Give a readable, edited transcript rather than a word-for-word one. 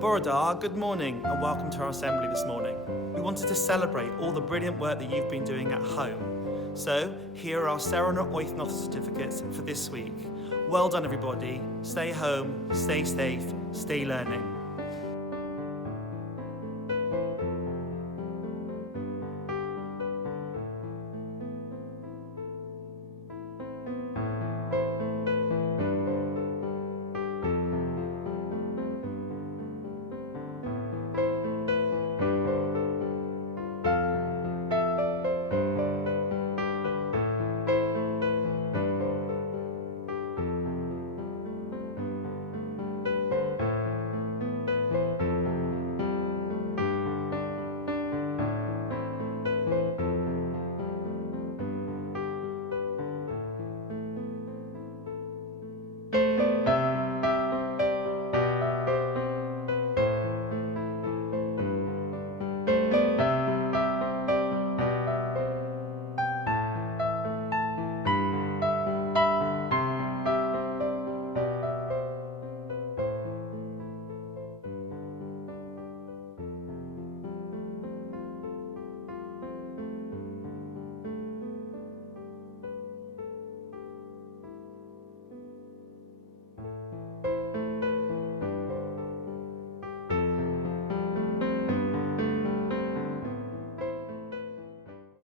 Borodar, good morning and welcome to our assembly this morning. We wanted to celebrate all the brilliant work that you've been doing at home. So here are our Serenor Oithnoth certificates for this week. Well done everybody. Stay home, stay safe, stay learning.